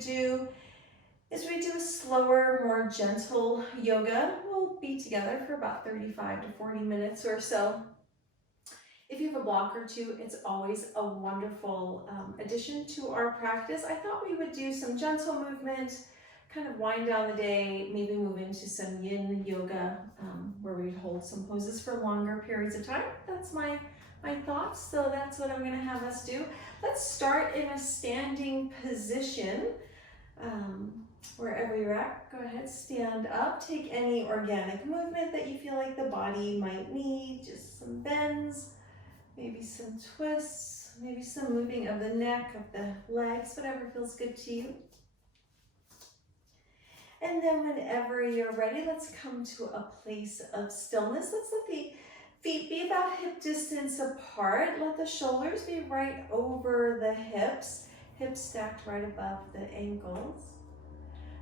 Do is we do a slower, more gentle yoga. We'll be together for about 35 to 40 minutes or so. If you have a block or two, it's always a wonderful addition to our practice. I thought we would do some gentle movement, kind of wind down the day, maybe move into some yin yoga where we'd hold some poses for longer periods of time. That's my thoughts, so that's what I'm going to have us do. Let's start in a standing position. Wherever you're at, go ahead, stand up. Take any organic movement that you feel like the body might need, just some bends, maybe some twists, maybe some moving of the neck, of the legs, whatever feels good to you. And then whenever you're ready, let's come to a place of stillness. Let's let the feet be about hip distance apart. Let the shoulders be right over the hips stacked right above the ankles.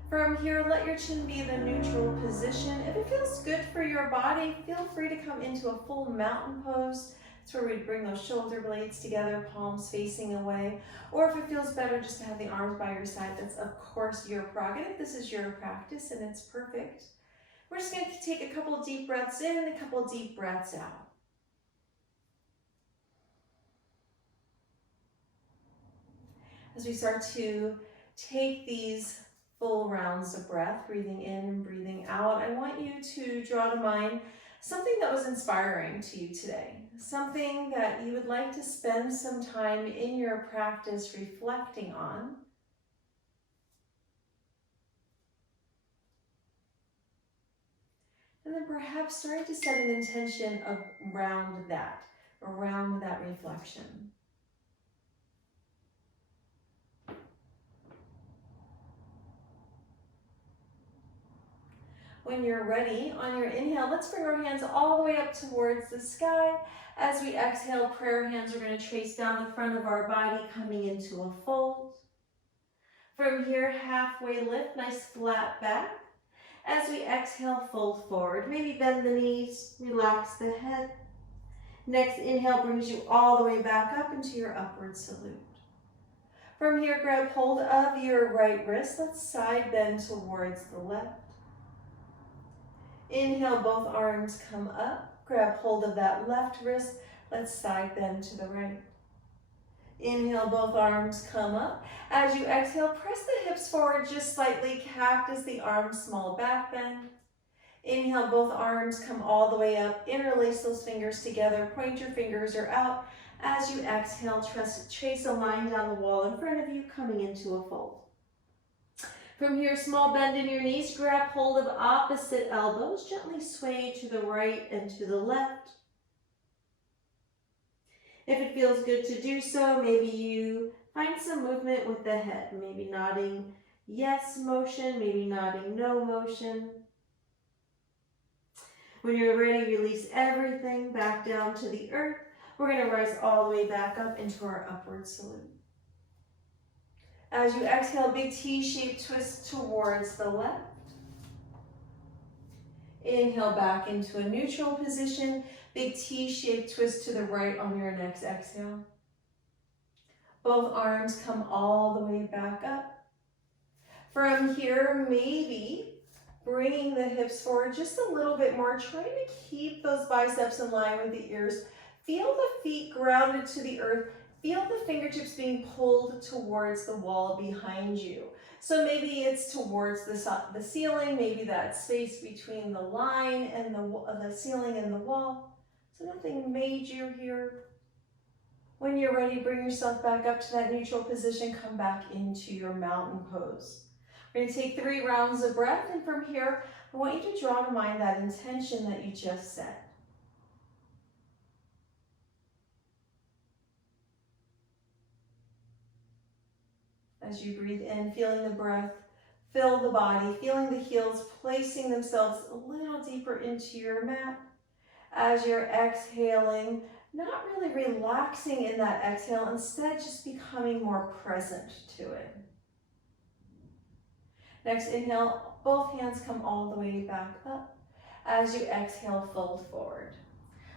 From here, let your chin be in a neutral position. If it feels good for your body, feel free to come into a full mountain pose. That's where we bring those shoulder blades together, palms facing away. Or if it feels better just to have the arms by your side, that's of course your prerogative. This is your practice and it's perfect. We're just going to take a couple deep breaths in and a couple deep breaths out. As we start to take these full rounds of breath, breathing in and breathing out, I want you to draw to mind something that was inspiring to you today, something that you would like to spend some time in your practice reflecting on. And then perhaps starting to set an intention around that reflection. When you're ready, on your inhale, let's bring our hands all the way up towards the sky. As we exhale, prayer hands are going to trace down the front of our body, coming into a fold. From here, halfway lift, nice flat back. As we exhale, fold forward. Maybe bend the knees, relax the head. Next inhale brings you all the way back up into your upward salute. From here, grab hold of your right wrist. Let's side bend towards the left. Inhale, both arms come up. Grab hold of that left wrist. Let's side bend to the right. Inhale, both arms come up. As you exhale, press the hips forward just slightly. Cactus the arms, small back bend. Inhale, both arms come all the way up. Interlace those fingers together. Point your fingers are out. As you exhale, trace a line down the wall in front of you, coming into a fold. From here, small bend in your knees, grab hold of opposite elbows, gently sway to the right and to the left. If it feels good to do so, maybe you find some movement with the head, maybe nodding yes motion, maybe nodding no motion. When you're ready, release everything back down to the earth. We're going to rise all the way back up into our upward salute. As you exhale, big T-shaped twist towards the left. Inhale back into a neutral position. Big T-shaped twist to the right on your next exhale. Both arms come all the way back up. From here, maybe bringing the hips forward just a little bit more, trying to keep those biceps in line with the ears. Feel the feet grounded to the earth. Feel the fingertips being pulled towards the wall behind you. So maybe it's towards the ceiling, maybe that space between the line and the ceiling and the wall. So nothing major here. When you're ready, bring yourself back up to that neutral position. Come back into your mountain pose. We're going to take 3 rounds of breath, and from here, I want you to draw to mind that intention that you just set. As you breathe in, feeling the breath fill the body, feeling the heels placing themselves a little deeper into your mat. As you're exhaling, not really relaxing in that exhale, instead just becoming more present to it. Next inhale, both hands come all the way back up. As you exhale, fold forward.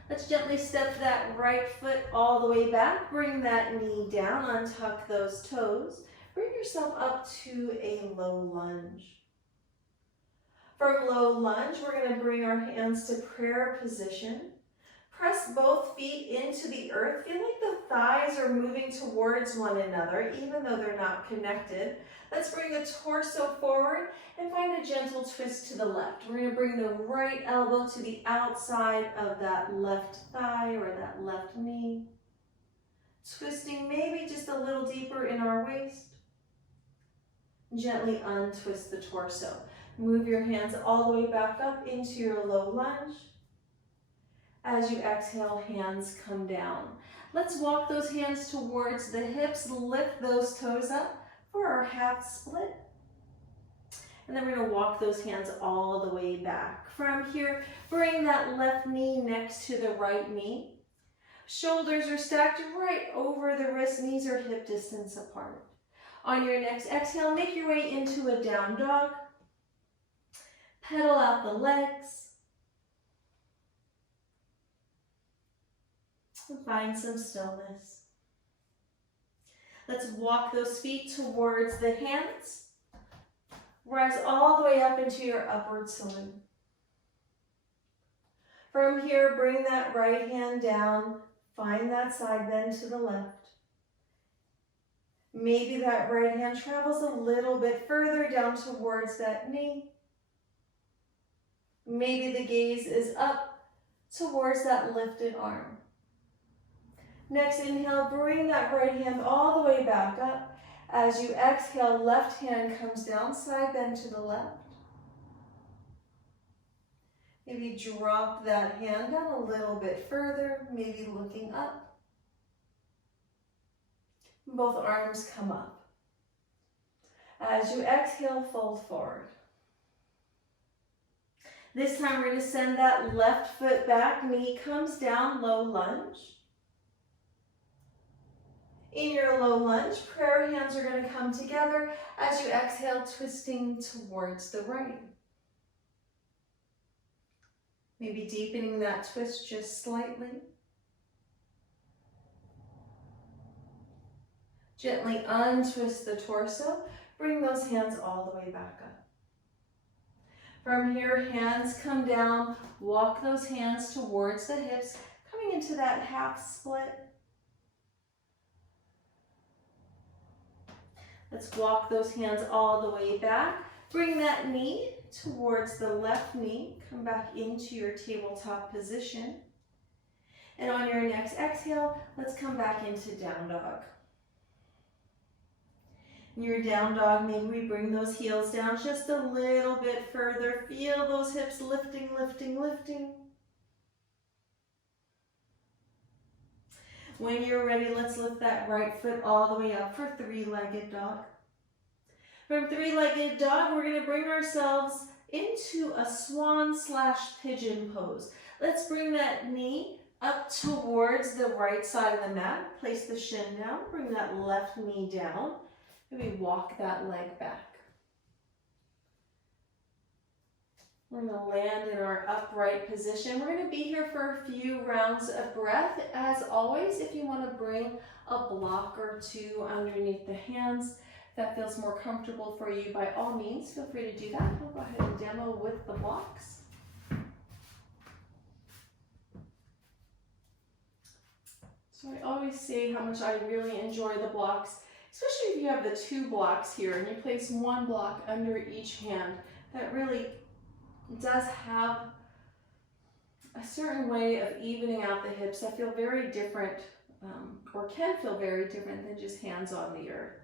Let's gently step that right foot all the way back. Bring that knee down, untuck those toes. bring yourself up to a low lunge. From low lunge, we're going to bring our hands to prayer position. Press both feet into the earth. Feel like the thighs are moving towards one another, even though they're not connected. Let's bring the torso forward and find a gentle twist to the left. We're going to bring the right elbow to the outside of that left thigh or that left knee. Twisting maybe just a little deeper in our waist. Gently untwist the torso. Move your hands all the way back up into your low lunge. As you exhale, hands come down. Let's walk those hands towards the hips, lift those toes up for our half split. And then we're going to walk those hands all the way back. From here, bring that left knee next to the right knee. Shoulders are stacked right over the wrist, knees are hip distance apart. On your next exhale, make your way into a down dog. Pedal out the legs. And find some stillness. Let's walk those feet towards the hands. Rise all the way up into your upward salute. From here, bring that right hand down. Find that side bend to the left. Maybe that right hand travels a little bit further down towards that knee. Maybe the gaze is up towards that lifted arm. Next, inhale, bring that right hand all the way back up. As you exhale, left hand comes down, side bend to the left. Maybe drop that hand down a little bit further, maybe looking up. Both arms come up. As you exhale, fold forward. This time we're going to send that left foot back, knee comes down, low lunge. In your low lunge, prayer hands are going to come together as you exhale, twisting towards the right. Maybe deepening that twist just slightly. Gently untwist the torso. Bring those hands all the way back up. From here, hands come down. Walk those hands towards the hips, coming into that half split. Let's walk those hands all the way back. Bring that knee towards the left knee. Come back into your tabletop position. And on your next exhale, let's come back into down dog. In your down dog, maybe we bring those heels down just a little bit further. Feel those hips lifting, lifting, lifting. When you're ready, let's lift that right foot all the way up for three-legged dog. From three-legged dog, we're going to bring ourselves into a swan/pigeon pose. Let's bring that knee up towards the right side of the mat. Place the shin down. Bring that left knee down. Maybe walk that leg back. We're going to land in our upright position. We're going to be here for a few rounds of breath. As always, if you want to bring a block or two underneath the hands, if that feels more comfortable for you, by all means, feel free to do that. We'll go ahead and demo with the blocks. So I always say how much I really enjoy the blocks, especially if you have the two blocks here and you place one block under each hand. That really does have a certain way of evening out the hips that feel very different, or can feel very different than just hands on the earth.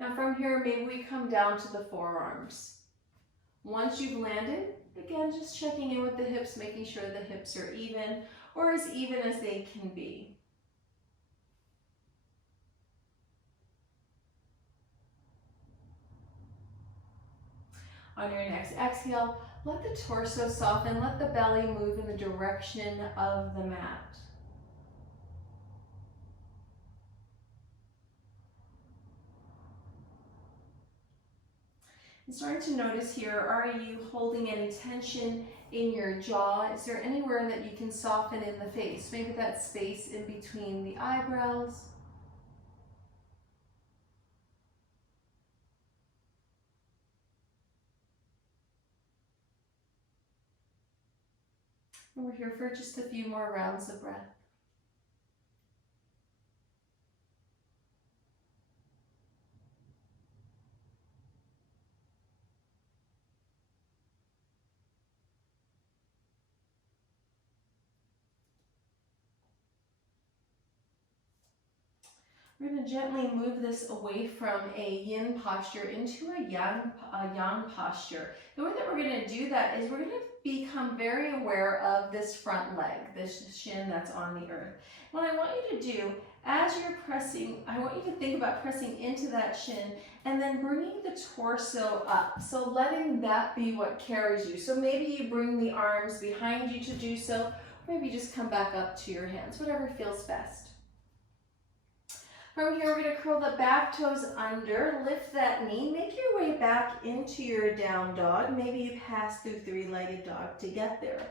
Now from here, maybe we come down to the forearms. Once you've landed, again, just checking in with the hips, making sure the hips are even, or as even as they can be. On your next exhale, let the torso soften, let the belly move in the direction of the mat. And starting to notice here, are you holding any tension in your jaw? Is there anywhere that you can soften in the face? Maybe that space in between the eyebrows. And we're here for just a few more rounds of breath. We're going to gently move this away from a yin posture into a yang posture. The way that we're going to do that is we're going to become very aware of this front leg, this shin that's on the earth. What I want you to do, as you're pressing, I want you to think about pressing into that shin and then bringing the torso up. So letting that be what carries you. So maybe you bring the arms behind you to do so, or maybe just come back up to your hands, whatever feels best. From here, we're going to curl the back toes under, lift that knee, make your way back into your down dog. Maybe you pass through three-legged dog to get there.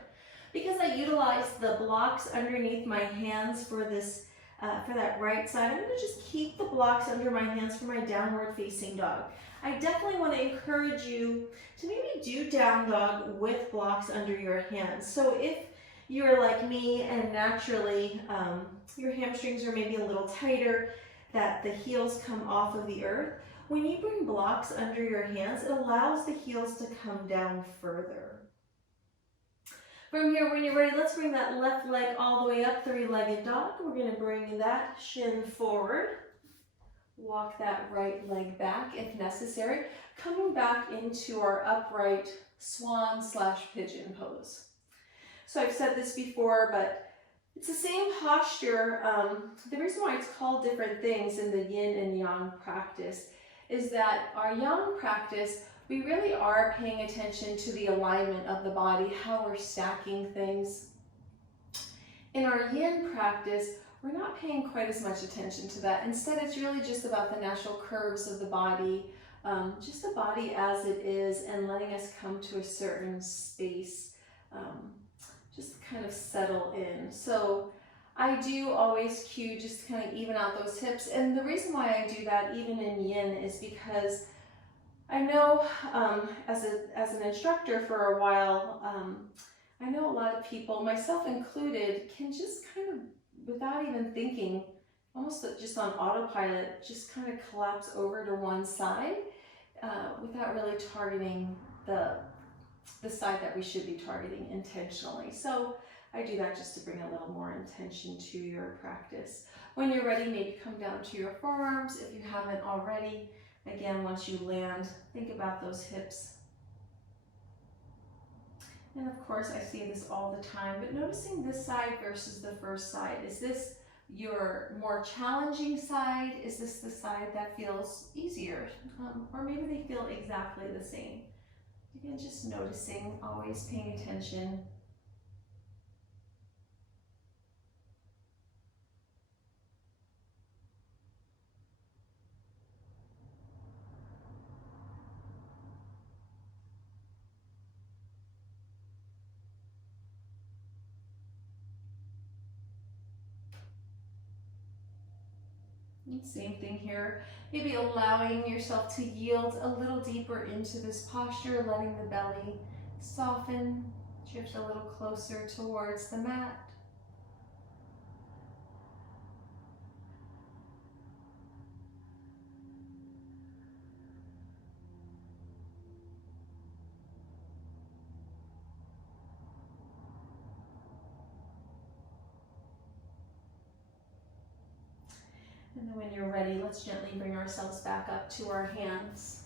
Because I utilize the blocks underneath my hands for this, for that right side, I'm going to just keep the blocks under my hands for my downward facing dog. I definitely want to encourage you to maybe do down dog with blocks under your hands. So if you're like me and naturally your hamstrings are maybe a little tighter, that the heels come off of the earth, when you bring blocks under your hands, it allows the heels to come down further. From here, when you're ready, let's bring that left leg all the way up, three-legged dog. We're going to bring that shin forward. Walk that right leg back if necessary. Coming back into our upright swan/pigeon pose. So I've said this before, but it's the same posture. The reason why it's called different things in the yin and yang practice is that our yang practice, we really are paying attention to the alignment of the body, how we're stacking things. In our yin practice, we're not paying quite as much attention to that. Instead, it's really just about the natural curves of the body, just the body as it is, and letting us come to a certain space. Just kind of settle in. So I do always cue just to kind of even out those hips. And the reason why I do that even in yin is because I know as an instructor for a while, I know a lot of people, myself included, can just kind of, without even thinking, almost just on autopilot, just kind of collapse over to one side without really targeting the side that we should be targeting intentionally. So I do that just to bring a little more intention to your practice. When you're ready, maybe come down to your forearms if you haven't already. Again, once you land, think about those hips. And of course, I say this all the time, but noticing this side versus the first side. Is this your more challenging side? Is this the side that feels easier? Or maybe they feel exactly the same. Again, just noticing, always paying attention. And same thing here. Maybe allowing yourself to yield a little deeper into this posture, letting the belly soften, drift a little closer towards the mat. And then when you're ready, let's gently bring ourselves back up to our hands.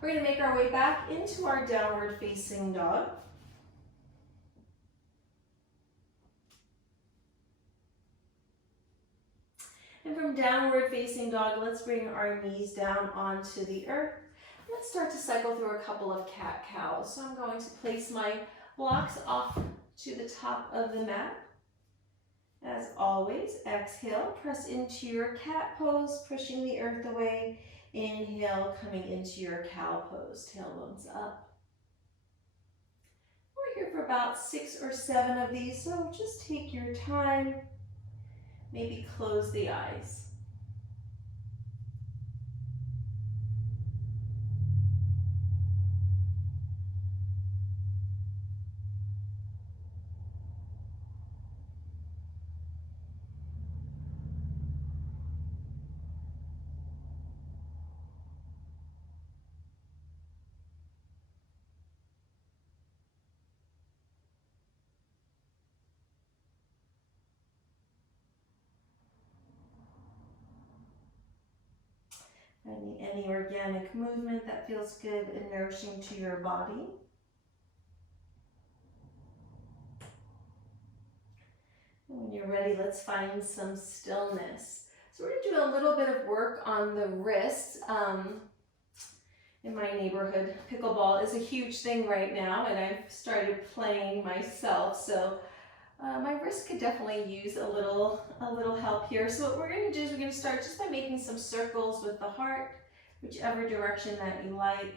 We're going to make our way back into our downward facing dog. And from downward facing dog, let's bring our knees down onto the earth. Let's start to cycle through a couple of cat-cows. So I'm going to place my blocks off to the top of the mat. As always, exhale, press into your cat pose, pushing the earth away. Inhale, coming into your cow pose, tailbones up. We're here for about 6 or 7 of these, so just take your time. Maybe close the eyes. Any organic movement that feels good and nourishing to your body. When you're ready, let's find some stillness. So we're going to do a little bit of work on the wrists. In my neighborhood, pickleball is a huge thing right now, and I've started playing myself, so my wrist could definitely use a little help here. So what we're going to do is we're going to start just by making some circles with the heart, whichever direction that you like.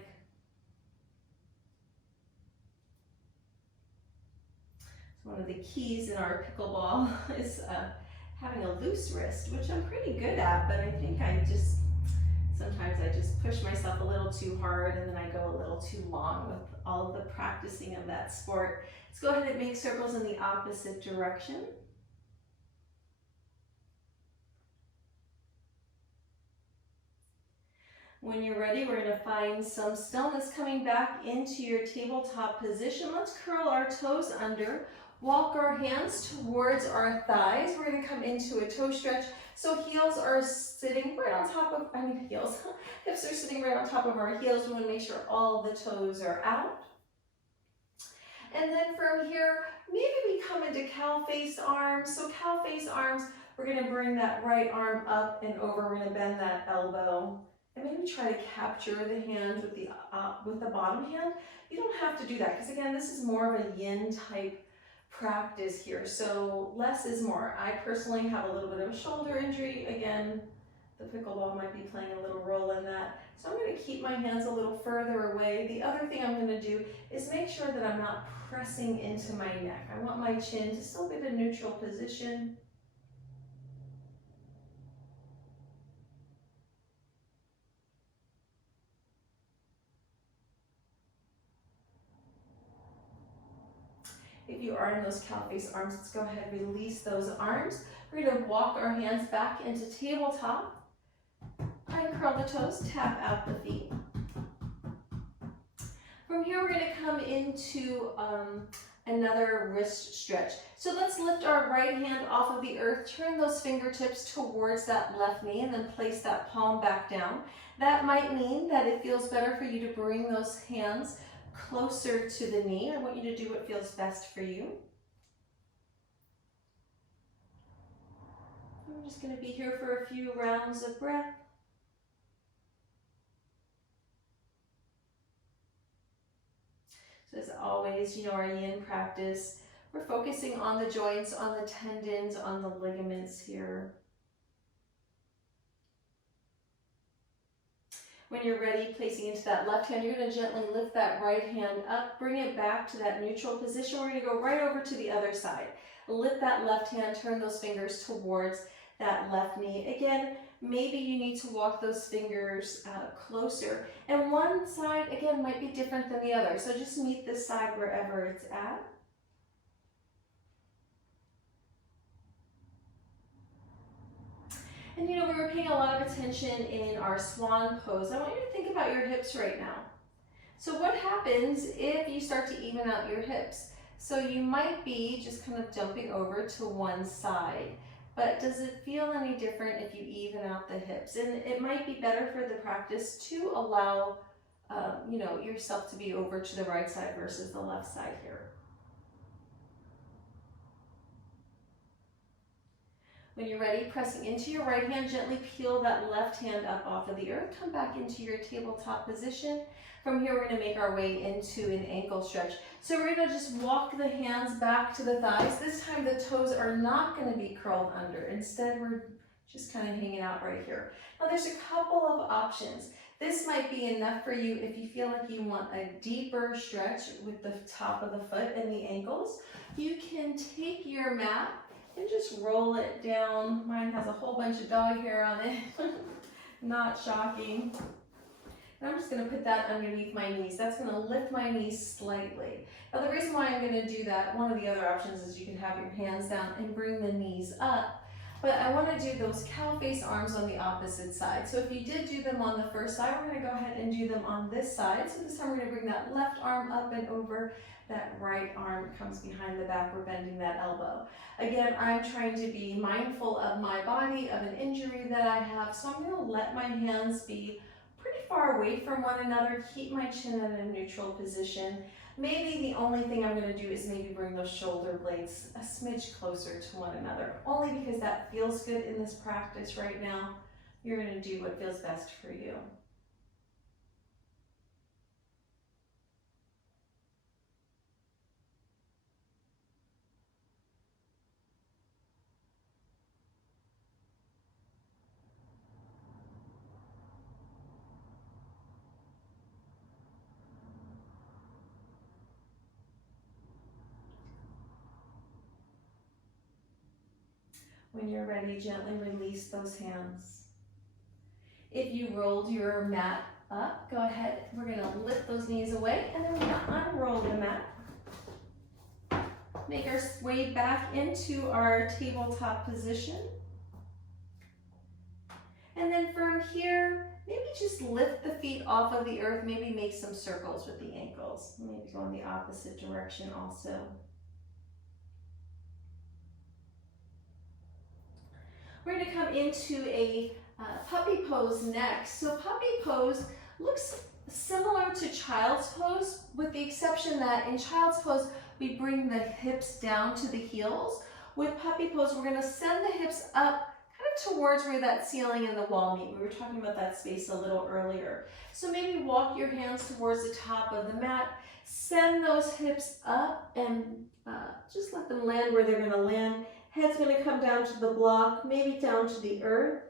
So one of the keys in our pickleball is having a loose wrist, which I'm pretty good at, but I think sometimes I just push myself a little too hard and then I go a little too long with all of the practicing of that sport. Let's go ahead and make circles in the opposite direction. When you're ready, we're going to find some stillness coming back into your tabletop position. Let's curl our toes under, walk our hands towards our thighs. We're going to come into a toe stretch. So heels are sitting right on top of, hips are sitting right on top of our heels. We want to make sure all the toes are out. And then from here, maybe we come into cow-faced arms. So cow-faced arms, we're going to bring that right arm up and over. We're going to bend that elbow. And maybe try to capture the hand with the bottom hand. You don't have to do that, because again, this is more of a yin type practice here, so less is more. I personally have a little bit of a shoulder injury. Again, the pickleball might be playing a little role in that. So I'm going to keep my hands a little further away. The other thing I'm going to do is make sure that I'm not pressing into my neck. I want my chin to still be in a neutral position. If you are in those cow-faced arms, let's go ahead and release those arms. We're going to walk our hands back into tabletop. Uncurl the toes, tap out the feet. From here, we're going to come into another wrist stretch. So let's lift our right hand off of the earth, turn those fingertips towards that left knee, and then place that palm back down. That might mean that it feels better for you to bring those hands closer to the knee. I want you to do what feels best for you. I'm just going to be here for a few rounds of breath. So as always, our yin practice, we're focusing on the joints, on the tendons, on the ligaments here. When you're ready, placing into that left hand, you're going to gently lift that right hand up, bring it back to that neutral position. We're going to go right over to the other side. Lift that left hand, turn those fingers towards that left knee. Again, maybe you need to walk those fingers closer. And one side, again, might be different than the other. So just meet this side wherever it's at. And we were paying a lot of attention in our swan pose. I want you to think about your hips right now. So what happens if you start to even out your hips? So you might be just kind of jumping over to one side, but does it feel any different if you even out the hips? And it might be better for the practice to allow, yourself to be over to the right side versus the left side here. When you're ready, pressing into your right hand, gently peel that left hand up off of the earth. Come back into your tabletop position. From here, we're going to make our way into an ankle stretch. So we're going to just walk the hands back to the thighs. This time, the toes are not going to be curled under. Instead, we're just kind of hanging out right here. Now, there's a couple of options. This might be enough for you if you feel like you want a deeper stretch with the top of the foot and the ankles. You can take your mat and just roll it down. Mine has a whole bunch of dog hair on it. Not shocking. And I'm just going to put that underneath my knees. That's going to lift my knees slightly. Now the reason why I'm going to do that, one of the other options is you can have your hands down and bring the knees up. but I want to do those cow face arms on the opposite side. So if you did do them on the first side, we're going to go ahead and do them on this side. So this time we're going to bring that left arm up and over, that right arm comes behind the back, we're bending that elbow. Again, I'm trying to be mindful of my body, of an injury that I have, so I'm going to let my hands be pretty far away from one another, keep my chin at a neutral position. Maybe the only thing I'm going to do is maybe bring those shoulder blades a smidge closer to one another, only because that feels good in this practice right now. You're going to do what feels best for you. When you're ready, gently release those hands. If you rolled your mat up, go ahead. We're going to lift those knees away, and then we're going to unroll the mat. Make our way back into our tabletop position. And then from here, maybe just lift the feet off of the earth, maybe make some circles with the ankles. Maybe go in the opposite direction also. We're going to come into a puppy pose next. So puppy pose looks similar to child's pose, with the exception that in child's pose, we bring the hips down to the heels. With puppy pose, we're going to send the hips up kind of towards where that ceiling and the wall meet. We were talking about that space a little earlier. So maybe walk your hands towards the top of the mat, send those hips up, and just let them land where they're going to land. Head's going to come down to the block, maybe down to the earth.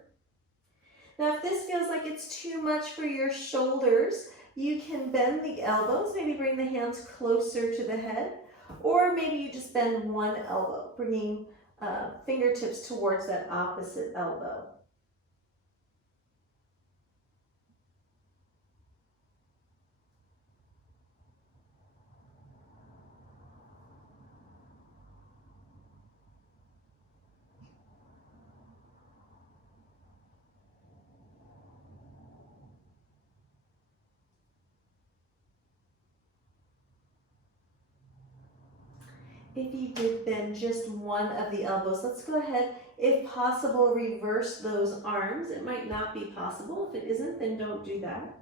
Now, if this feels like it's too much for your shoulders, you can bend the elbows, maybe bring the hands closer to the head, or maybe you just bend one elbow, bringing fingertips towards that opposite elbow. If you did bend just one of the elbows, let's go ahead, if possible, reverse those arms. It might not be possible. If it isn't, then don't do that.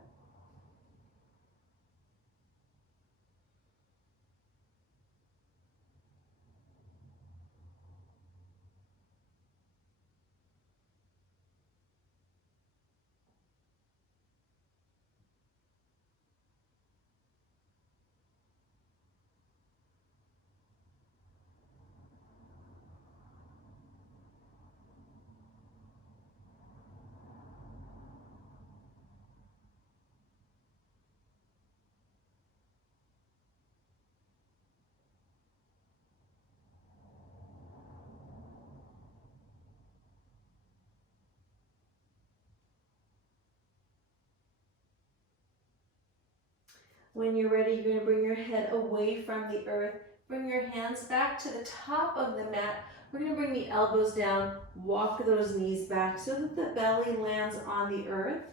When you're ready, you're going to bring your head away from the earth. Bring your hands back to the top of the mat. We're going to bring the elbows down, walk those knees back so that the belly lands on the earth.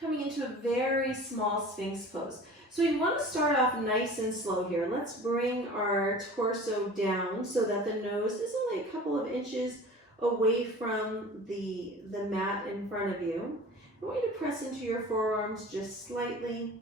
Coming into a very small Sphinx pose. So we want to start off nice and slow here. Let's bring our torso down so that the nose is only a couple of inches away from the mat in front of you. I want you to press into your forearms just slightly.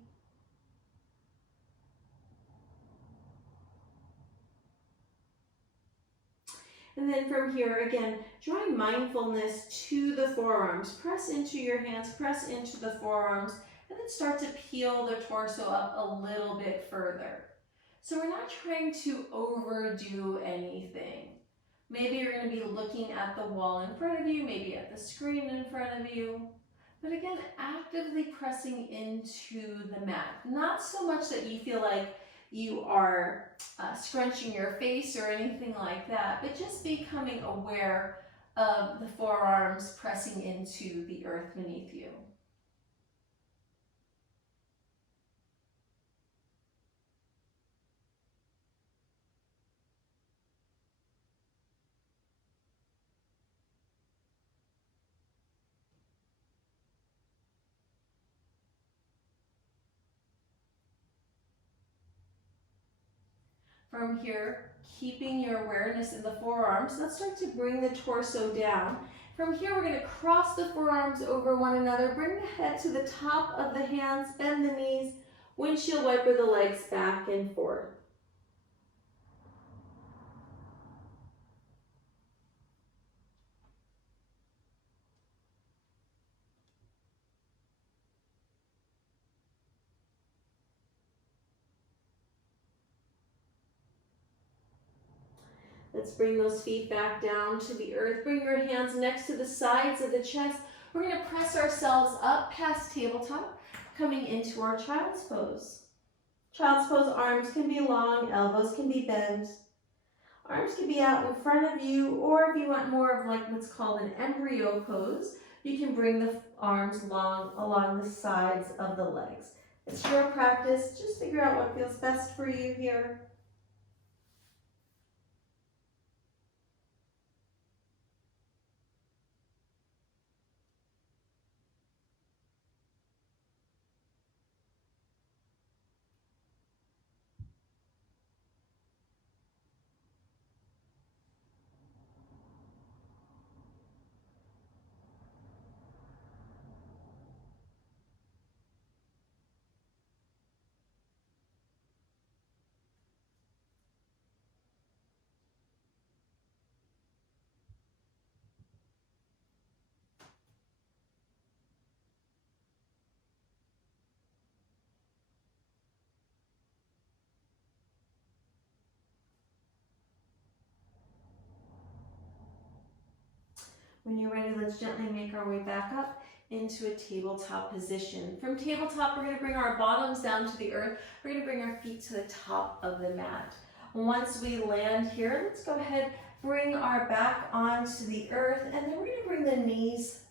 And then from here, again, drawing mindfulness to the forearms. Press into your hands, press into the forearms, and then start to peel the torso up a little bit further. So we're not trying to overdo anything. Maybe you're going to be looking at the wall in front of you, maybe at the screen in front of you. But again, actively pressing into the mat. Not so much that you feel like you are scrunching your face or anything like that, but just becoming aware of the forearms pressing into the earth beneath you. From here, keeping your awareness in the forearms, let's start to bring the torso down. From here, we're going to cross the forearms over one another, bring the head to the top of the hands, bend the knees, windshield wiper the legs back and forth. Let's bring those feet back down to the earth. Bring your hands next to the sides of the chest. We're going to press ourselves up past tabletop, coming into our child's pose. Child's pose, arms can be long, elbows can be bent. Arms can be out in front of you, or if you want more of like what's called an embryo pose, you can bring the arms long along the sides of the legs. It's your practice. Just figure out what feels best for you here. When you're ready, let's gently make our way back up into a tabletop position. From tabletop, we're going to bring our bottoms down to the earth. We're going to bring our feet to the top of the mat. Once we land here, let's go ahead, bring our back onto the earth, and then we're going to bring the knees,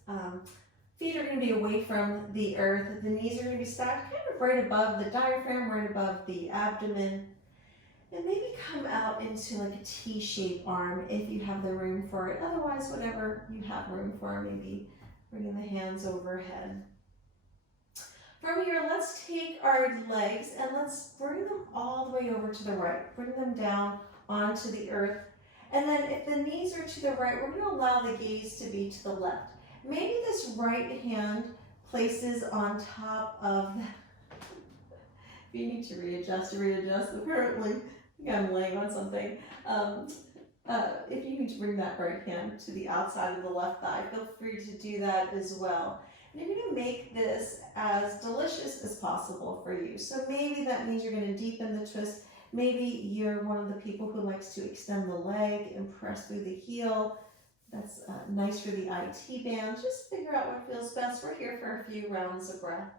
feet are going to be away from the earth. The knees are going to be stacked kind of right above the diaphragm, right above the abdomen. And maybe come out into like a T-shaped arm if you have the room for it. Otherwise, whatever you have room for, maybe bringing the hands overhead. From here, let's take our legs and let's bring them all the way over to the right. Bring them down onto the earth. And then if the knees are to the right, we're going to allow the gaze to be to the left. Maybe this right hand places on top of the... If you need to readjust. Apparently, I think I'm laying on something. If you need to bring that right hand to the outside of the left thigh, feel free to do that as well. And you're going to make this as delicious as possible for you. So maybe that means you're going to deepen the twist. Maybe you're one of the people who likes to extend the leg and press through the heel. That's nice for the IT band. Just figure out what feels best. We're here for a few rounds of breath.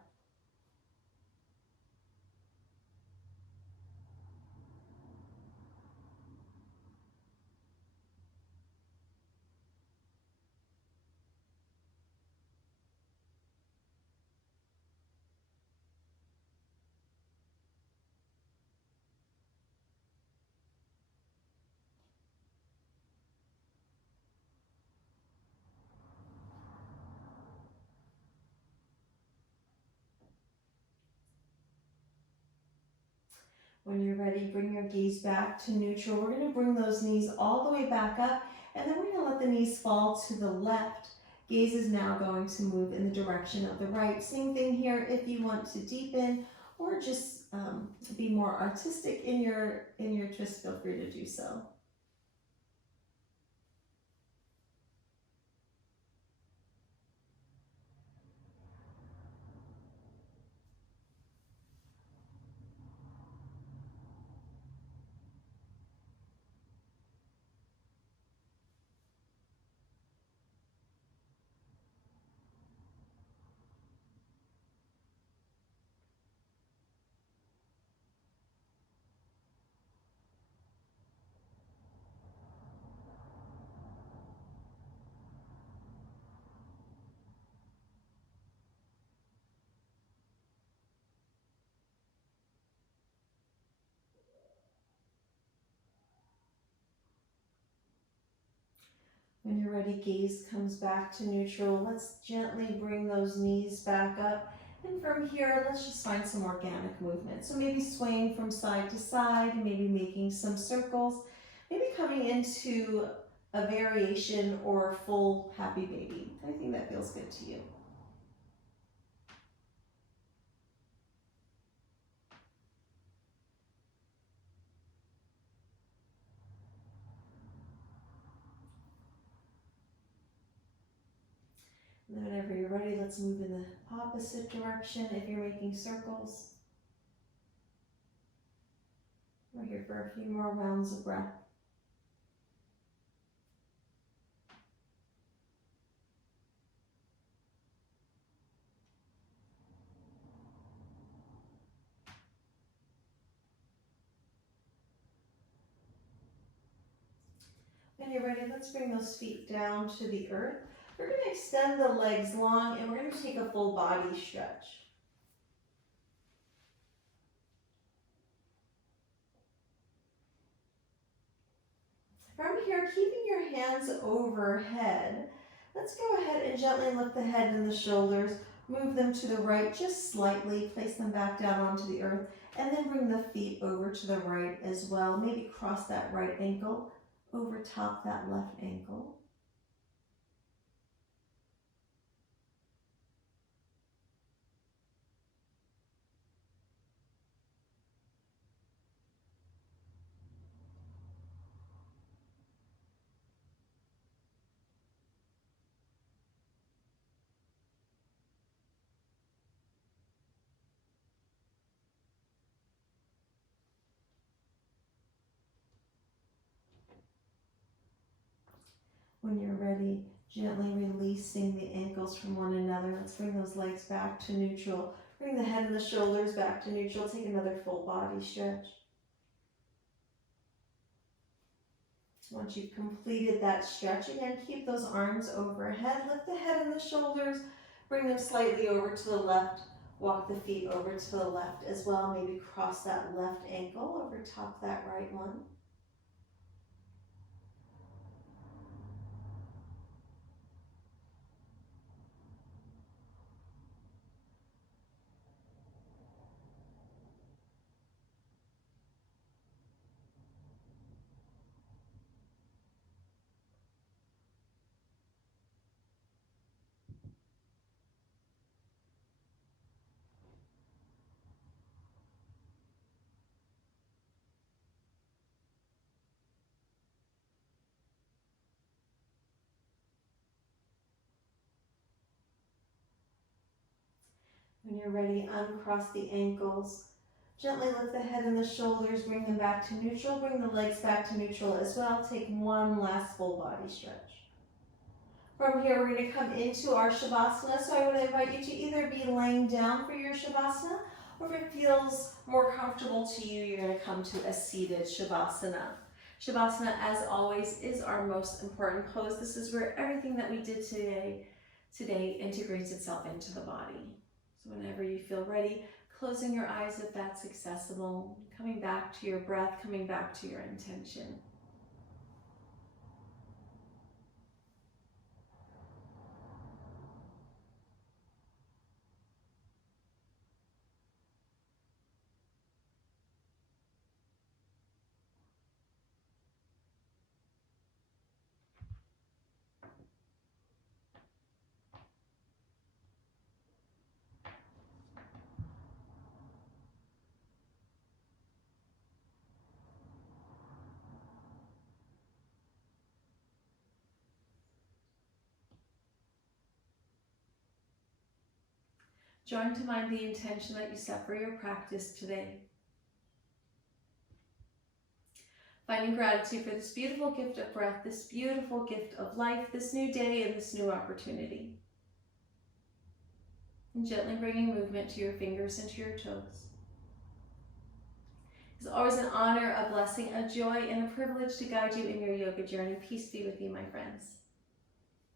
When you're ready, bring your gaze back to neutral. We're going to bring those knees all the way back up, and then we're going to let the knees fall to the left. Gaze is now going to move in the direction of the right. Same thing here if you want to deepen or just be more artistic in your twist, feel free to do so. When you're ready, gaze comes back to neutral. Let's gently bring those knees back up And from here, let's just find some organic movement. So maybe swaying from side to side, maybe making some circles, maybe coming into a variation or full happy baby. Anything that feels good to you. And then whenever you're ready, let's move in the opposite direction if you're making circles. We're here for a few more rounds of breath. When you're ready, let's bring those feet down to the earth. We're going to extend the legs long and we're going to take a full body stretch. From here, keeping your hands overhead, let's go ahead and gently lift the head and the shoulders, move them to the right just slightly, place them back down onto the earth, and then bring the feet over to the right as well. Maybe cross that right ankle over top that left ankle. When you're ready, gently releasing the ankles from one another. Let's bring those legs back to neutral. Bring the head and the shoulders back to neutral. Take another full body stretch. Once you've completed that stretch, again, keep those arms overhead. Lift the head and the shoulders. Bring them slightly over to the left. Walk the feet over to the left as well. Maybe cross that left ankle over top that right one. When you're ready, uncross the ankles. Gently lift the head and the shoulders, bring them back to neutral, bring the legs back to neutral as well. Take one last full body stretch. From here, we're going to come into our Shavasana. So I would invite you to either be laying down for your Shavasana, or if it feels more comfortable to you, you're going to come to a seated Shavasana. Shavasana, as always, is our most important pose. This is where everything that we did today integrates itself into the body. So whenever you feel ready, closing your eyes if that's accessible, coming back to your breath, coming back to your intention. Drawing to mind the intention that you set for your practice today. Finding gratitude for this beautiful gift of breath, this beautiful gift of life, this new day and this new opportunity. And gently bringing movement to your fingers and to your toes. It's always an honor, a blessing, a joy, and a privilege to guide you in your yoga journey. Peace be with you, my friends.